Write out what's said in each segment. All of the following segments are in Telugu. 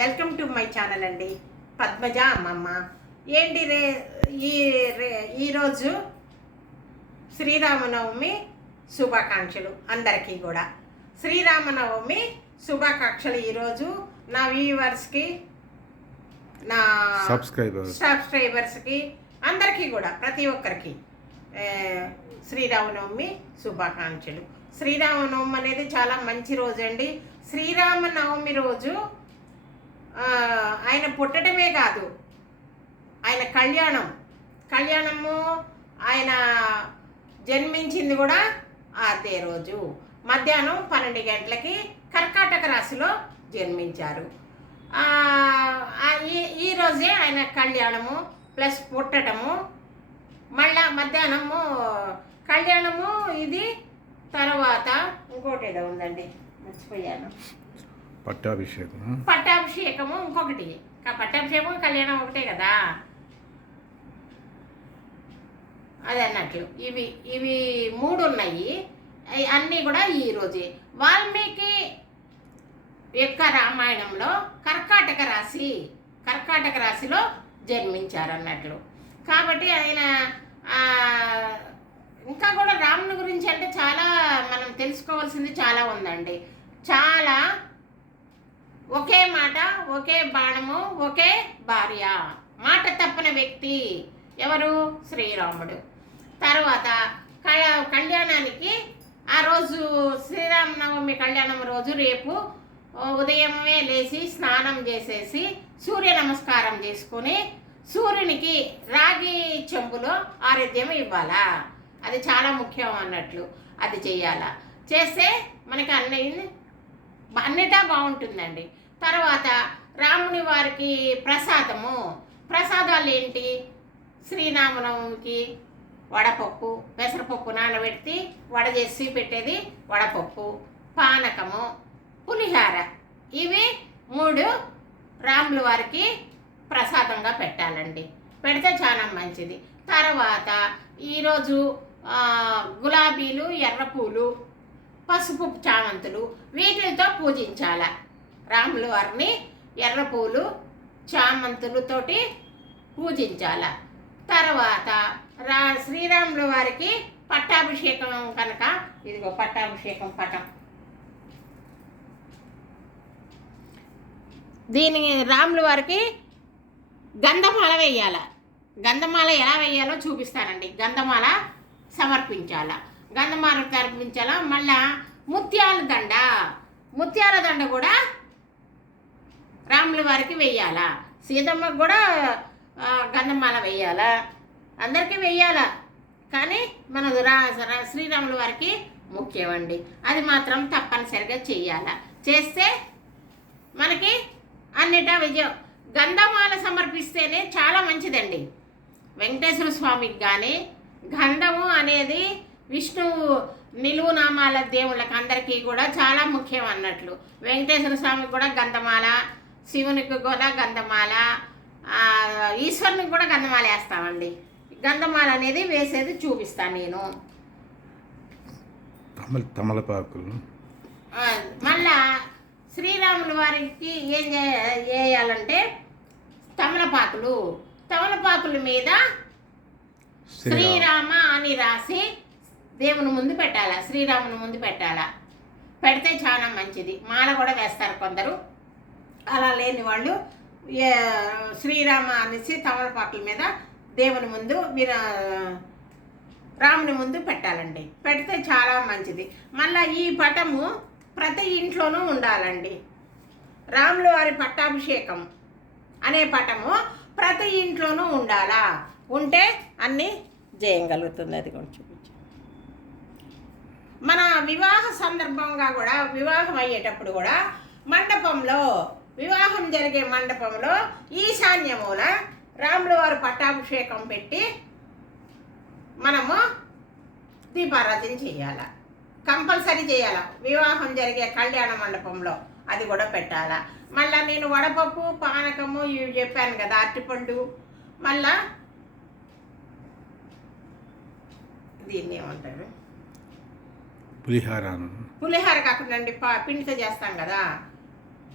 వెల్కమ్ టు మై ఛానల్ అండి. పద్మజ అమ్మమ్మ. ఏంటి ఈ ఈరోజు శ్రీరామనవమి శుభాకాంక్షలు అందరికీ కూడా. శ్రీరామనవమి శుభాకాంక్షలు ఈరోజు నా వ్యూవర్స్కి, నా సబ్స్క్రైబర్స్కి అందరికీ కూడా, ప్రతి ఒక్కరికి శ్రీరామనవమి శుభాకాంక్షలు. శ్రీరామనవమి అనేది చాలా మంచి రోజు అండి. శ్రీరామనవమి రోజు ఆయన పుట్టడమే కాదు, ఆయన కళ్యాణము ఆయన జన్మించింది కూడా అదే రోజు. మధ్యాహ్నం 12 గంటలకి కర్కాటక రాశిలో జన్మించారు. ఈ రోజే ఆయన కళ్యాణము ప్లస్ పుట్టడము, మళ్ళా మధ్యాహ్నము కళ్యాణము. ఇది తర్వాత ఇంకోటి ఏదో ఉందండి, మర్చిపోయాను. పట్టాభిషేకము ఇంకొకటి. పట్టాభిషేకం కళ్యాణం ఒకటే కదా, అది అన్నట్లు. ఇవి 3 ఉన్నాయి. అన్నీ కూడా ఈరోజే. వాల్మీకి యొక్క రామాయణంలో కర్కాటక రాశిలో జన్మించారు అన్నట్లు. కాబట్టి ఆయన ఇంకా కూడా రాముని గురించి అంటే చాలా మనం తెలుసుకోవాల్సింది చాలా ఉందండి. చాలా ఒకే మాట, ఒకే బాణము, ఒకే భార్య, మాట తప్పని వ్యక్తి ఎవరు? శ్రీరాముడు. తర్వాత కళ్యాణానికి ఆ రోజు శ్రీరామనవమి కళ్యాణం రోజు రేపు ఉదయమే లేచి స్నానం చేసేసి సూర్య నమస్కారం చేసుకుని సూర్యునికి రాగి చెంబులో ఆరోగ్యం ఇవ్వాలా. అది చాలా ముఖ్యం అన్నట్లు. అది చెయ్యాలా. చేస్తే మనకి అన్నిటా బాగుంటుందండి. తర్వాత రాముని వారికి ప్రసాదాలు ఏంటి? శ్రీరామనవమికి వడపప్పు, పెసరపప్పు నానబెట్టి వడ చేసి పెట్టేది వడపప్పు, పానకము, పులిహార. ఇవి 3 రాముల వారికి ప్రసాదంగా పెట్టాలండి. పెడితే చాలా మంచిది. తర్వాత ఈరోజు గులాబీలు, ఎర్రపూలు, పసుపు చామంతులు వీటితో పూజించాల రాముల వారిని. ఎర్రపూలు చామంతులతోటి పూజించాల. తర్వాత శ్రీరాముల వారికి పట్టాభిషేకం కనుక ఇదిగో పట్టాభిషేకం పటం. దీని రాముల వారికి గంధమాల వేయాల. గంధమాల ఎలా వేయాలో చూపిస్తానండి. గంధమాల సమర్పించాల. మళ్ళా ముత్యాల దండ కూడా రాముల వారికి వెయ్యాల. సీతమ్మకు కూడా గంధమాల వెయ్యాల. అందరికీ వెయ్యాల. కానీ మన శ్రీరాముల వారికి ముఖ్యమండి. అది మాత్రం తప్పనిసరిగా చెయ్యాల. చేస్తే మనకి అన్నిటా విజయం. గంధమాల సమర్పిస్తేనే చాలా మంచిదండి. వెంకటేశ్వర స్వామికి కానీ గంధము అనేది విష్ణువు నిలువు నామాల దేవుళ్ళకి అందరికీ కూడా చాలా ముఖ్యం అన్నట్లు. వెంకటేశ్వర స్వామికి కూడా గంధమాల, శివునికి కూడా గంధమాల, ఈశ్వరునికి కూడా గంధమాల వేస్తామండి. గంధమాల అనేది వేసేది చూపిస్తాను నేను. తమలపాకులు. మళ్ళా శ్రీరాముల వారికి ఏం చేయాలంటే తమలపాకుల మీద శ్రీరామ అని రాసి దేవుని ముందు పెట్టాలా, శ్రీరాముని ముందు పెట్టాలా. పెడితే చాలా మంచిది. మాల కూడా వేస్తారు కొందరు. అలా లేని వాళ్ళు శ్రీరామ అనేసి తమలపాకుల మీద దేవుని ముందు రాముని ముందు పెట్టాలండి. పెడితే చాలా మంచిది. మళ్ళీ ఈ పటము ప్రతి ఇంట్లోనూ ఉండాలండి. రాముల వారి పట్టాభిషేకం అనే పటము ప్రతి ఇంట్లోనూ ఉండాలా. ఉంటే అన్నీ చేయగలుగుతుంది. అది కొంచెం చూపించు. మన వివాహ సందర్భంగా కూడా, వివాహం అయ్యేటప్పుడు కూడా వివాహం జరిగే మండపంలో ఈశాన్యమూల రాముల వారి పట్టాభిషేకం పెట్టి మనము దీపారాధన చేయాల. కంపల్సరీ చేయాల. వివాహం జరిగే కళ్యాణ మండపంలో అది కూడా పెట్టాల. మళ్ళీ నేను వడపప్పు, పానకము ఇవి చెప్పాను కదా, అరటిపండు. మళ్ళా దీన్ని ఏమంటారు, పులిహార కాకుండా పిండితో చేస్తాం కదా,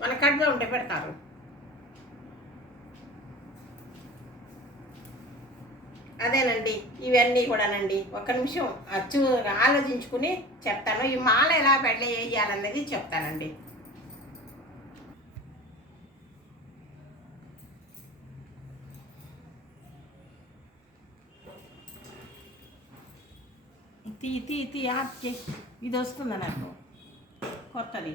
మన కడుపులో ఉంటే పెడతారు. అదేనండి, ఇవన్నీ కూడానండి. ఒక్క నిమిషం ఆలోచించుకుని చెప్తాను. ఈ మాల ఎలా వేయాలనేది చెప్తానండి. తీ ఆప్కి ఇది వస్తుంది నాకు కొత్తది.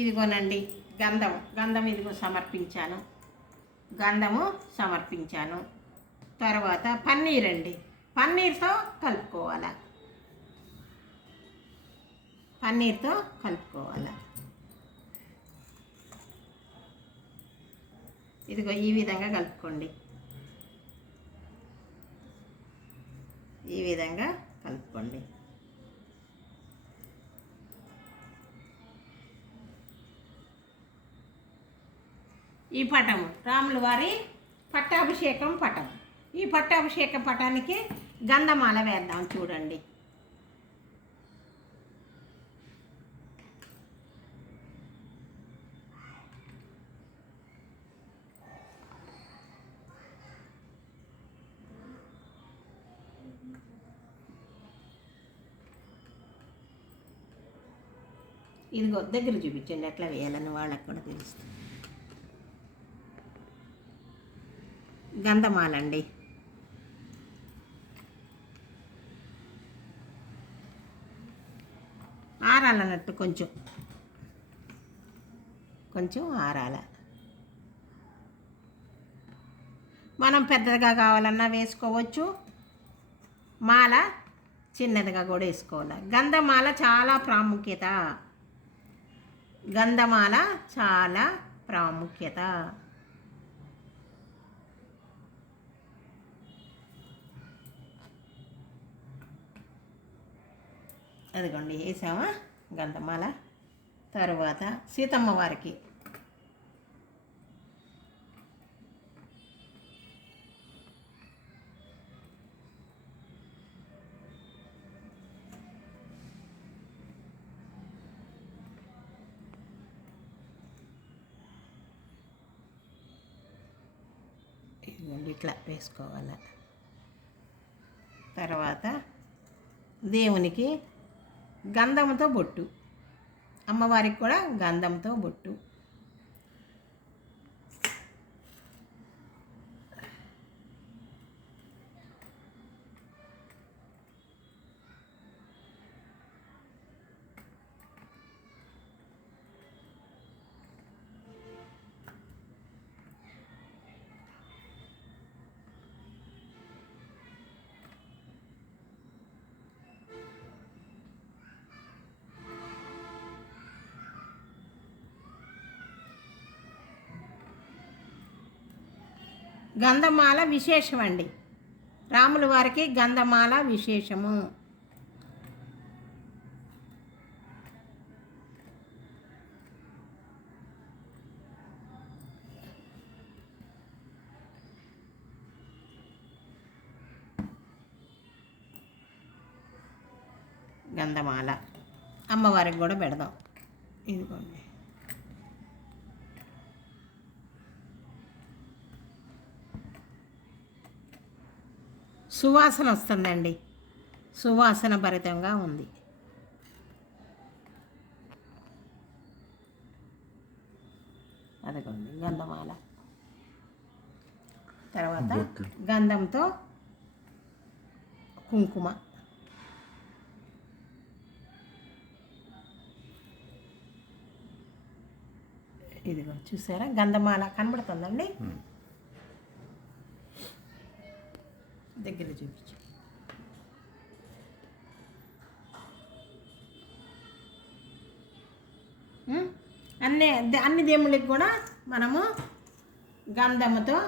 ఇదిగోనండి గంధం ఇదిగో గంధము సమర్పించాను. తర్వాత పన్నీర్ అండి, పన్నీర్తో కలుపుకోవాలి. ఇదిగో ఈ విధంగా కలుపుకోండి. ఈ పటం రాముల వారి పట్టాభిషేకం పటం. ఈ పట్టాభిషేక పటానికి గంధమాల వేద్దాం. చూడండి, ఇదిగో దగ్గర చూపించండి ఎట్లా వేయాలని వాళ్ళకి కూడా తెలుస్తుంది. గంధమాలండి. ఆరాలన్నట్టు కొంచెం ఆరాల. మనం పెద్దదిగా కావాలన్నా వేసుకోవచ్చు, మాల చిన్నదిగా కూడా వేసుకోవాలి. గంధమాల చాలా ప్రాముఖ్యత. అదిగోండి వేసామా గంధమాల. తర్వాత సీతమ్మ వారికి ఇట్లా వేసుకోవాలి. తర్వాత దేవునికి గంధంతో బొట్టు, అమ్మవారికి కూడా గంధంతో బొట్టు. గంధమాల విశేషమండి, రాముల వారికి గంధమాల విశేషము. గంధమాల అమ్మవారికి కూడా పెడదాం. ఇదిగోండి, సువాసన వస్తుందండి, సువాసన భరితంగా ఉంది. అదిగోండి గంధమాల. తర్వాత గంధంతో కుంకుమ. ఇదిగో చూసారా గంధమాల కనబడుతుందండి. దగ్గర చూపించు. అన్ని దేవుళ్ళకి కూడా మనము గంధముతో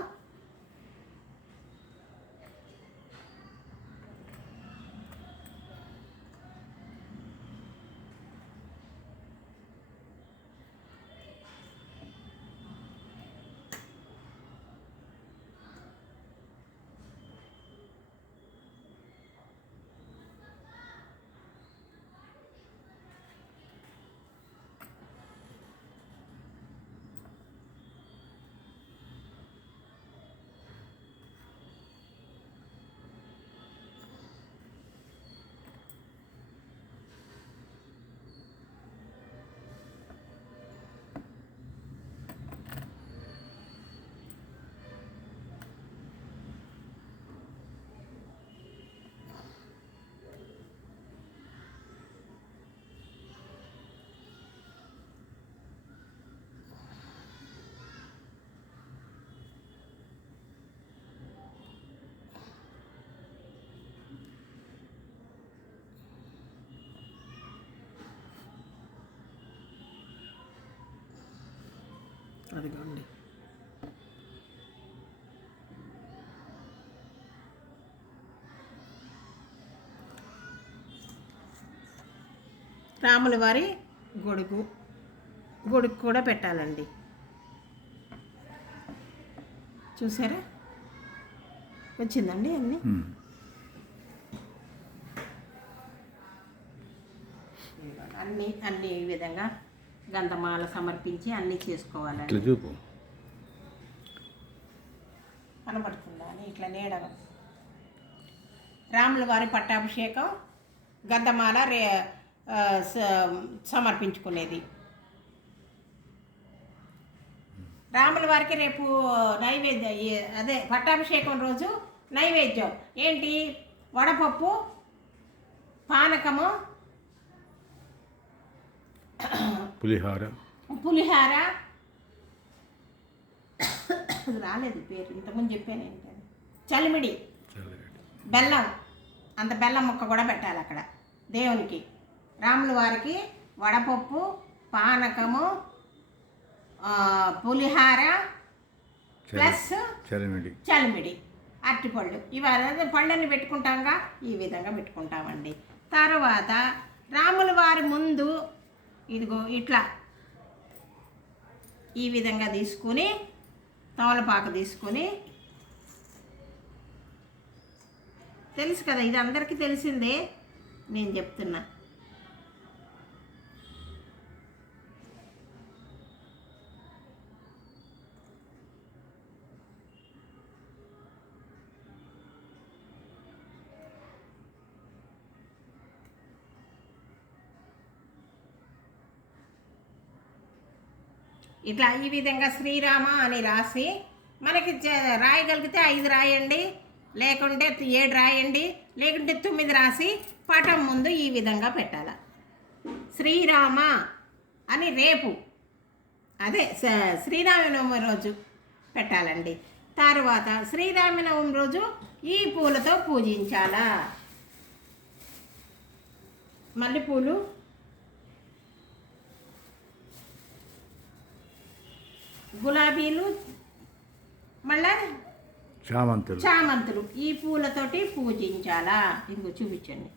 అదిగోండి. రాముల వారి గొడుగు కూడా పెట్టాలండి. చూసారా వచ్చిందండి అన్నీ. అన్నీ ఈ విధంగా గంధమాల సమర్పించి అన్నీ చేసుకోవాలండి. కనబడుతుందా అని ఇట్లా నీడగా రాముల వారి పట్టాభిషేకం గంధమాల సమర్పించుకునేది. రాముల వారికి రేపు నైవేద్యం, అదే పట్టాభిషేకం రోజు నైవేద్యం ఏంటి? వడపప్పు, పానకము, పులిహార రాలేదు పేరు, ఇంతకుముందు చెప్పాను ఏంటని, చలిమిడి, బెల్లం, అంత బెల్లం ముక్క కూడా పెట్టాలి అక్కడ దేవునికి. రాముల వారికి వడపప్పు, పానకము, పులిహార ప్లస్ చలిమిడి, అరటిపళ్ళు, ఇవన్నీ పళ్ళని పెట్టుకుంటాంగా, ఈ విధంగా పెట్టుకుంటామండి. తర్వాత రాముల వారి ముందు ఇదిగో ఇట్లా ఈ విధంగా తీసుకుని తమలపాకు తీసుకొని, తెలుసు కదా ఇది అందరికీ తెలిసిందే, నేను చెప్తున్నా. ఇట్లా ఈ విధంగా శ్రీరామ అని రాసి మనకి రాయగలిగితే 5 రాయండి, లేకుంటే 7 రాయండి, లేకుంటే 9 రాసి పటం ముందు ఈ విధంగా పెట్టాలి. శ్రీరామ అని రేపు అదే శ్రీరామనవమి రోజు పెట్టాలండి. తర్వాత శ్రీరామనవమి రోజు ఈ పూలతో పూజించాలా. మల్లెపూలు, గులాబీలు, మళ్ళా చామంతులు, ఈ పూలతోటి పూజించాలా. ఇదిగో చూపించండి.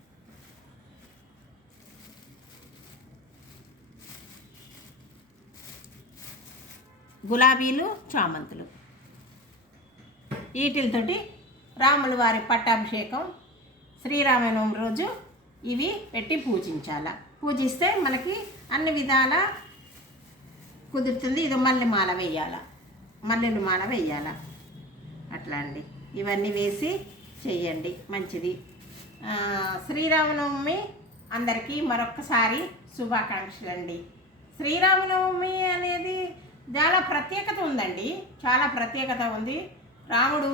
గులాబీలు, చామంతులు, వీటితోటి రాముల వారి పట్టాభిషేకం శ్రీరామనవమి రోజు ఇవి పెట్టి పూజించాలా. పూజిస్తే మనకి అన్ని విధాల కుదురుతుంది. ఇది మల్లెలు మాల వేయాల అట్లా అండి. ఇవన్నీ వేసి చెయ్యండి, మంచిది. శ్రీరామనవమి అందరికీ మరొక్కసారి శుభాకాంక్షలు అండి. శ్రీరామనవమి అనేది చాలా ప్రత్యేకత ఉందండి, చాలా ప్రత్యేకత ఉంది. రాముడు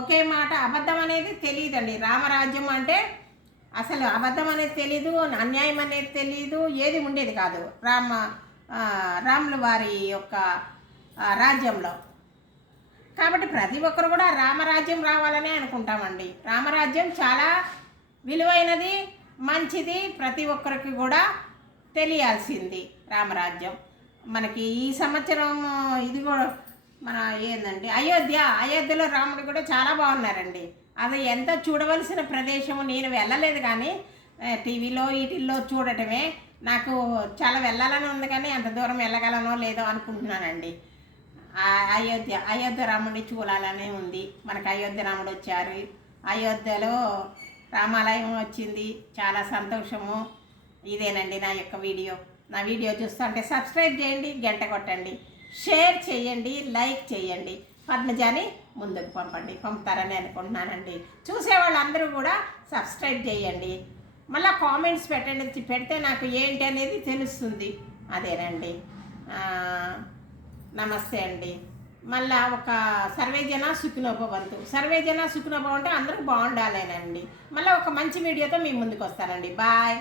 ఒకే మాట, అబద్ధం అనేది తెలియదండి. రామరాజ్యం అంటే అసలు అబద్ధం అనేది తెలీదు, అన్యాయం అనేది తెలీదు, ఏది ఉండేది కాదు రాముల వారి యొక్క రాజ్యంలో. కాబట్టి ప్రతి ఒక్కరు కూడా రామరాజ్యం రావాలనే అనుకుంటామండి. రామరాజ్యం చాలా విలువైనది, మంచిది, ప్రతి ఒక్కరికి కూడా తెలియాల్సింది రామరాజ్యం. మనకి ఈ సంవత్సరం ఇది కూడా మన ఏందండి అయోధ్యలో రాముడు కూడా చాలా బాగున్నారండి. అది ఎంత చూడవలసిన ప్రదేశము. నేను వెళ్ళలేదు కానీ టీవీలో వీటిల్లో చూడటమే. నాకు చాలా వెళ్ళాలని ఉంది కానీ అంత దూరం వెళ్ళగలనో లేదో అనుకుంటున్నానండి. అయోధ్య రాముడిని చూడాలనే ఉంది. మనకు అయోధ్య రాముడు వచ్చారు, అయోధ్యలో రామాలయం వచ్చింది, చాలా సంతోషము. ఇదేనండి నా యొక్క వీడియో. నా వీడియో చూస్తుంటే సబ్స్క్రైబ్ చేయండి, గంట కొట్టండి, షేర్ చేయండి, లైక్ చేయండి, పద్మజాని ముందుకు పంపుతారని అనుకుంటున్నానండి. చూసేవాళ్ళందరూ కూడా సబ్స్క్రైబ్ చేయండి, మళ్ళీ కామెంట్స్ పెడితే నాకు ఏంటి అనేది తెలుస్తుంది. అదేనండి. నమస్తే అండి. మళ్ళీ ఒక సర్వేజన సుఖినోభవంతు. సర్వేజన సుఖినోభవం అంటే అందరూ బాగుండాలేనండి. మళ్ళీ ఒక మంచి వీడియోతో మీ ముందుకు వస్తానండి. బాయ్.